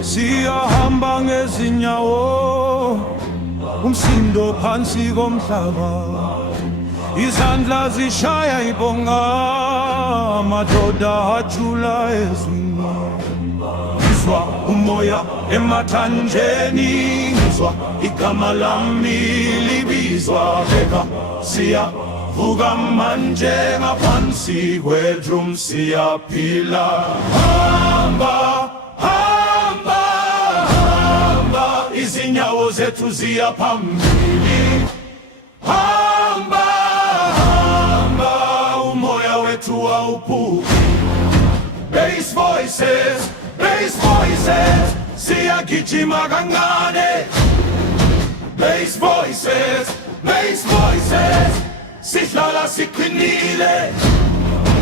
siyahamba ngezinyawo, umsindo phansi komhlaba, izandla zishaya ibonga, amadoda ajula ezwini. Ngizwa umoya emathanjeni, ngizwa igama lami libizwa, bheka siyavuka manje ngaphansi kwedrum siyaphila. Hamba, hamba, hamba, izinyawo zethu ziya phambili. Hamba, hamba, umoya wethu awuphuki. Bass voices, bass voices, siyagijima kancane. Bass voices, bass voices, sihlala siqinile.